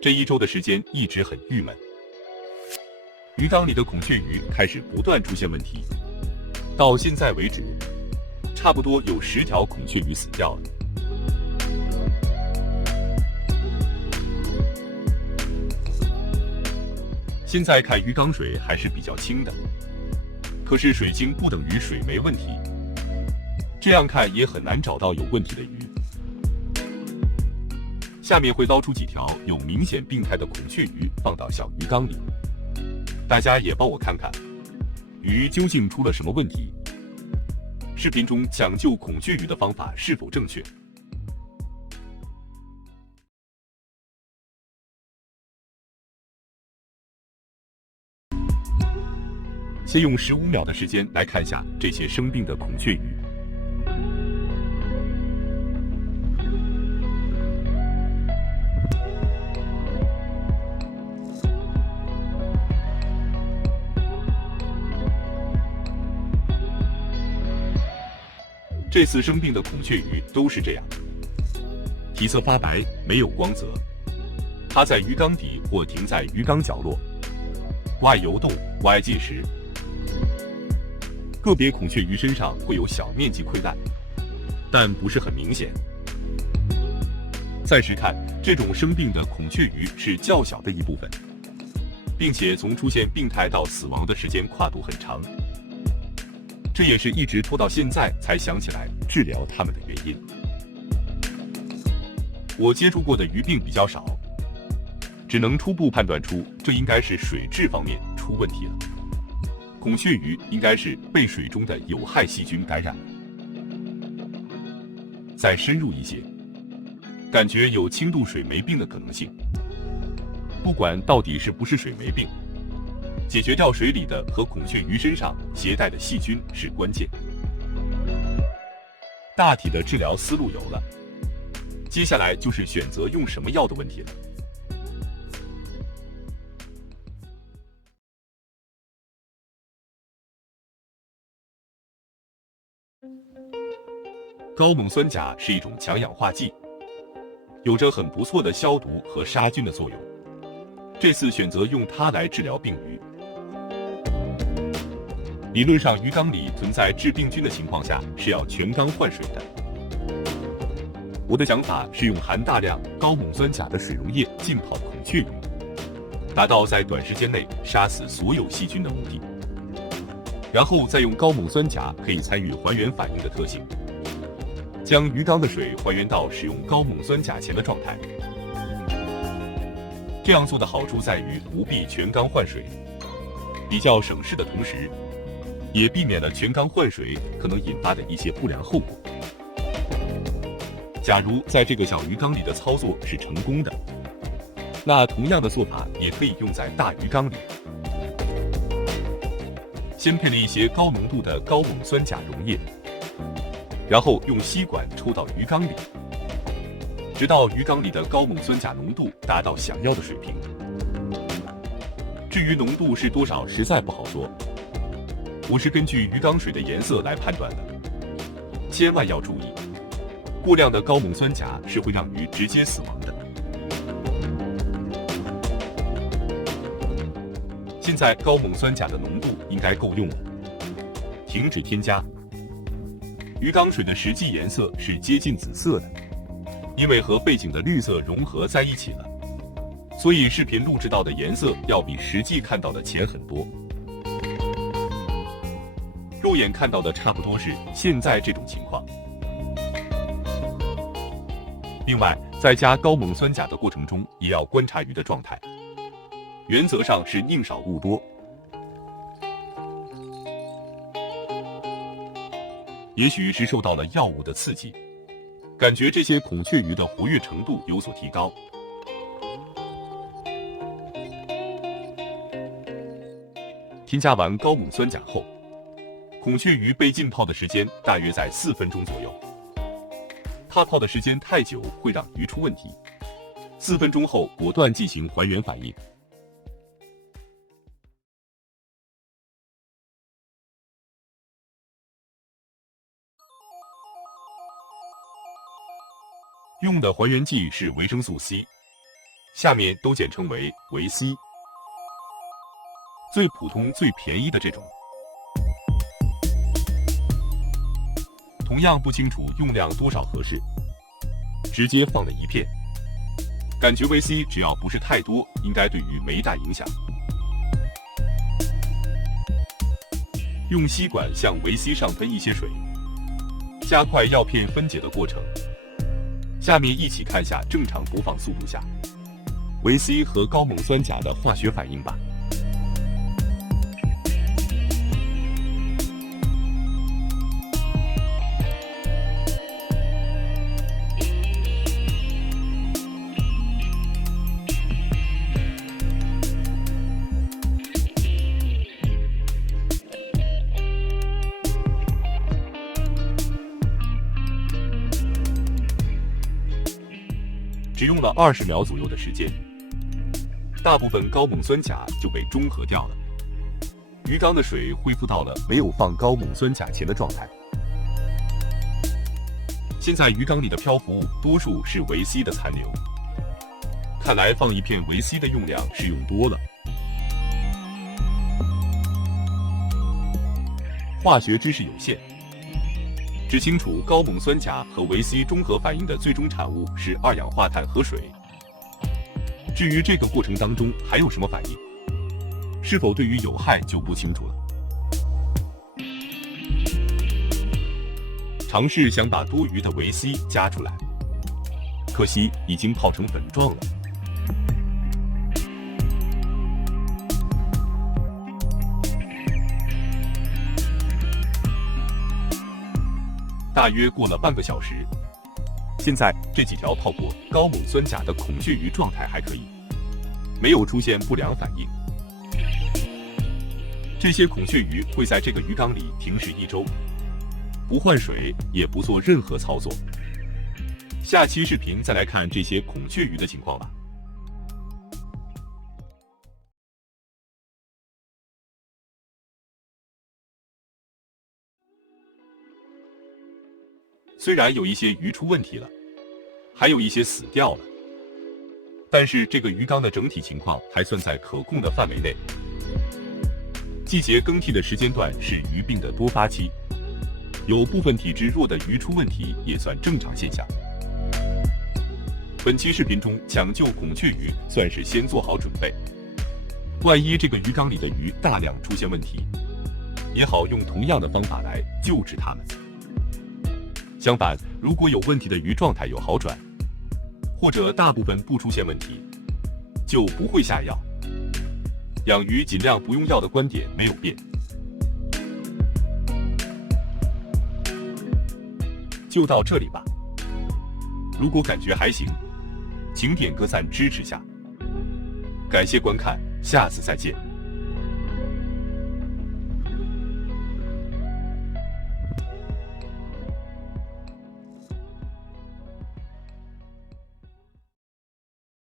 这一周的时间一直很郁闷。鱼缸里的孔雀鱼开始不断出现问题，到现在为止，差不多有10条孔雀鱼死掉了。现在看鱼缸水还是比较清的，可是水清不等于水没问题，这样看也很难找到有问题的鱼。下面会捞出几条有明显病态的孔雀鱼放到小鱼缸里，大家也帮我看看，鱼究竟出了什么问题？视频中抢救孔雀鱼的方法是否正确？先用15秒的时间来看下这些生病的孔雀鱼。这次生病的孔雀鱼都是这样，体色发白，没有光泽，趴在鱼缸底或停在鱼缸角落，不爱游动，不爱进食。个别孔雀鱼身上会有小面积溃烂，但不是很明显。暂时看，这种生病的孔雀鱼是较小的一部分，并且从出现病态到死亡的时间跨度很长。这也是一直拖到现在才想起来治疗它们的原因。我接触过的鱼病比较少，只能初步判断出这应该是水质方面出问题了。孔雀鱼应该是被水中的有害细菌感染了。再深入一些，感觉有轻度水霉病的可能性。不管到底是不是水霉病，解决掉水里的和孔雀鱼身上携带的细菌是关键。大体的治疗思路有了，接下来就是选择用什么药的问题了。高锰酸钾是一种强氧化剂，有着很不错的消毒和杀菌的作用。这次选择用它来治疗病鱼。理论上，鱼缸里存在致病菌的情况下是要全缸换水的。我的讲法是用含大量高锰酸钾的水溶液浸泡孔雀鱼，达到在短时间内杀死所有细菌的目的。然后再用高锰酸钾可以参与还原反应的特性，将鱼缸的水还原到使用高锰酸钾前的状态。这样做的好处在于不必全缸换水，比较省事的同时，也避免了全缸换水可能引发的一些不良后果。假如在这个小鱼缸里的操作是成功的，那同样的做法也可以用在大鱼缸里。先配了一些高浓度的高锰酸钾溶液，然后用吸管抽到鱼缸里，直到鱼缸里的高锰酸钾浓度达到想要的水平。至于浓度是多少，实在不好说，我是根据鱼缸水的颜色来判断的。千万要注意，过量的高锰酸钾是会让鱼直接死亡的。现在高锰酸钾的浓度应该够用了，停止添加。鱼缸水的实际颜色是接近紫色的，因为和背景的绿色融合在一起了，所以视频录制到的颜色要比实际看到的浅很多。肉眼看到的差不多是现在这种情况。另外，在加高锰酸钾的过程中，也要观察鱼的状态，原则上是宁少勿多。也许是受到了药物的刺激，感觉这些孔雀鱼的活跃程度有所提高。添加完高锰酸钾后，孔雀鱼被浸泡的时间大约在4分钟左右。它泡的时间太久会让鱼出问题，4分钟后果断进行还原反应。用的还原剂是维生素 C，下面都简称为维 C， 最普通最便宜的这种。同样不清楚用量多少合适，直接放了一片，感觉维 C 只要不是太多，应该对鱼没大影响。用吸管向维 C 上喷一些水，加快药片分解的过程。下面一起看下正常播放速度下维 C 和高锰酸钾的化学反应吧。只用了20秒左右的时间，大部分高锰酸钾就被中和掉了，鱼缸的水恢复到了没有放高锰酸钾前的状态。现在鱼缸里的漂浮物多数是维 C 的残留，看来放一片维 C 的用量是用多了。化学知识有限，只清楚高锰酸钾和维 C 中和反应的最终产物是二氧化碳和水。至于这个过程当中还有什么反应，是否对鱼有害就不清楚了。尝试想把多余的维 C 加出来，可惜已经泡成粉状了。大约过了半个小时，现在这几条泡过高锰酸钾的孔雀鱼状态还可以，没有出现不良反应。这些孔雀鱼会在这个鱼缸里停驶1周，不换水，也不做任何操作。下期视频再来看这些孔雀鱼的情况吧。虽然有一些鱼出问题了，还有一些死掉了，但是这个鱼缸的整体情况还算在可控的范围内。季节更替的时间段是鱼病的多发期，有部分体质弱的鱼出问题也算正常现象。本期视频中抢救孔雀鱼算是先做好准备，万一这个鱼缸里的鱼大量出现问题，也好用同样的方法来救治它们。相反，如果有问题的鱼状态有好转，或者大部分不出现问题，就不会下药。养鱼尽量不用药的观点没有变。就到这里吧。如果感觉还行，请点个赞支持下。感谢观看，下次再见。